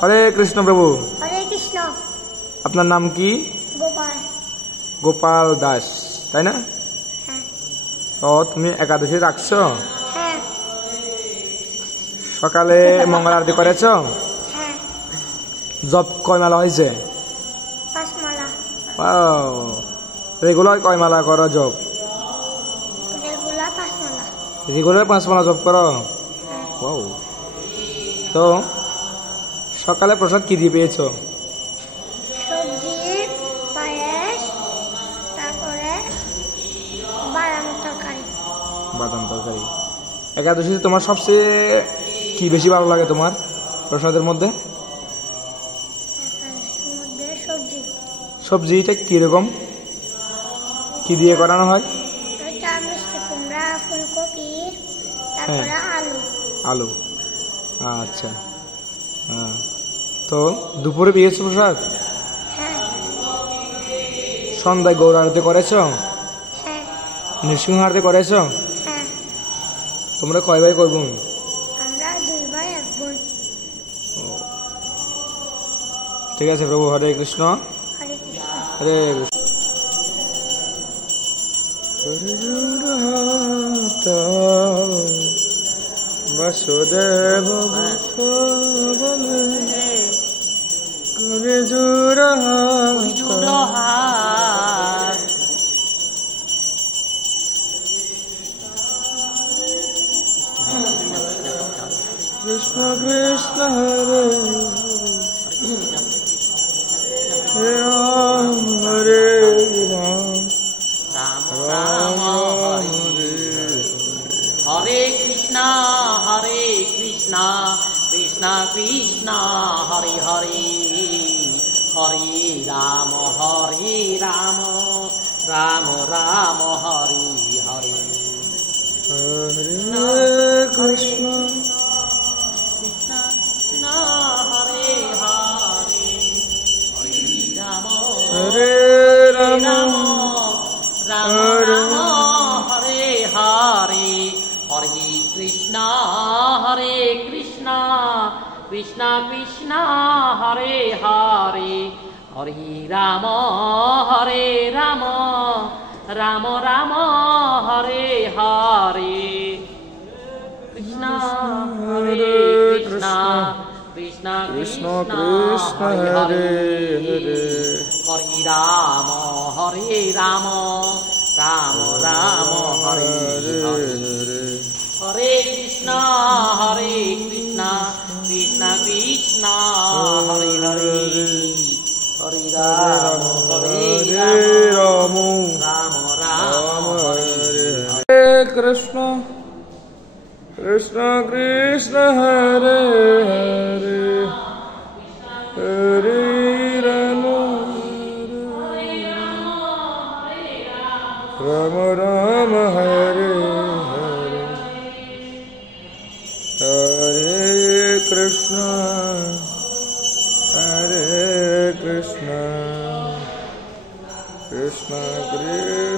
হরে কৃষ্ণ প্রভু। হরে কৃষ্ণ। আপনার নাম কি? গোপাল। গোপাল দাস, তাই না? হ্যাঁ। তো তুমি একাদশী রাখছো? হ্যাঁ। সকালে মঙ্গল আরতি করেছো? হ্যাঁ। জপ কয় মালা হয়েছে? 5 মালা। ওয়াও, রেগুলার কয় মালা করো জপ? রেগুলার 5 মালা। রেগুলার 5 মালা জপ করো? হ্যাঁ। ওয়াও। তো সকালে প্রসাদ কি দিয়ে পেয়েছো? সবজি, পায়েস, তারপরে বাদাম তরকারি। বাদাম তরকারি। একাদশীতে তোমার সবচেয়ে কি বেশি ভালো লাগে তোমার প্রসাদের মধ্যে? একাদশীর মধ্যে সবজি। সবজিটা কিরকম, কি দিয়ে করানো হয়? ওইটা মিষ্টি কুমড়া, ফুলকপি, তারপরে আলু। আলু, আচ্ছা। হ্যাঁ, তো দুপুরে পেয়েছো প্রসাদ? হ্যাঁ। সন্ধ্যায় গৌর আরতি করেছো? হ্যাঁ। নৃসিংহ আরতি করেছো? হ্যাঁ। তোমরা কয় ভাই কয় বোন? আমরা 2 ভাই 1 বোন। ঠিক আছে প্রভু, হরে কৃষ্ণ। হরে কৃষ্ণ। হরে কৃষ্ণ। বাসুদেব কৃষ্ণ কৃষ্ণ হরে রাম হরে রাম রাম রাম হরে হরে কৃষ্ণ কৃষ্ণ কৃষ্ণ হরে হরে, হরে রাম রাম রাম হরে হরে। হরে কৃষ্ণ কৃষ্ণ কৃষ্ণ হরে হরে, হরে রাম হরে রাম রাম রাম হরে হরে, হরে কৃষ্ণ কৃষ্ণ কৃষ্ণ কৃষ্ণ হরে হরে, হরে রাম রাম রাম হরে হরে। কৃষ্ণ হরে কৃষ্ণ কৃষ্ণ কৃষ্ণ কৃষ্ণ কৃষ্ণ হরে হরে হরে, হরে হরে রাম রাম রাম হরে হরে, হরে কৃষ্ণ কৃষ্ণ কৃষ্ণ কৃষ্ণ হরে হরে, হরে রাম রাম রাম রাম হরে হরে। হরে কৃষ্ণ কৃষ্ণ কৃষ্ণ হরে হরে, হরে রাম রাম রাম হরে হরে, হরে কৃষ্ণ কৃষ্ণ কৃষ্ণ